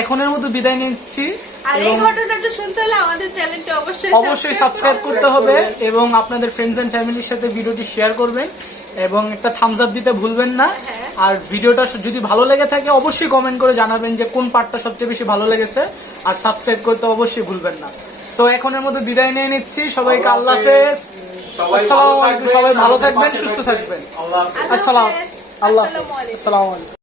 এখনের মতো বিদায় নিচ্ছি। আর এই ঘটনাটা শুনতে হলে আমাদের চ্যানেলটা অবশ্যই সাবস্ক্রাইব করতে হবে এবং আপনাদের ফ্রেন্ডস এন্ড ফ্যামিলির সাথে ভিডিওটি শেয়ার করবেন এবং একটা থামস আপ দিতে ভুলবেন না। আর ভিডিওটা যদি ভালো লেগে থাকে অবশ্যই কমেন্ট করে জানাবেন যে কোন পার্টটা সবচেয়ে বেশি ভালো লেগেছে, আর সাবস্ক্রাইব করতে অবশ্যই ভুলবেন না। সো এখনের মতো বিদায় নিয়ে নিচ্ছি, সবাইকে আল্লাহ হাফেজ, আসসালামু আলাইকুম, সবাই ভালো থাকবেন, সুস্থ থাকবেন, আসসালাম, আল্লাহ হাফেজ, আসসালামু আলাইকুম।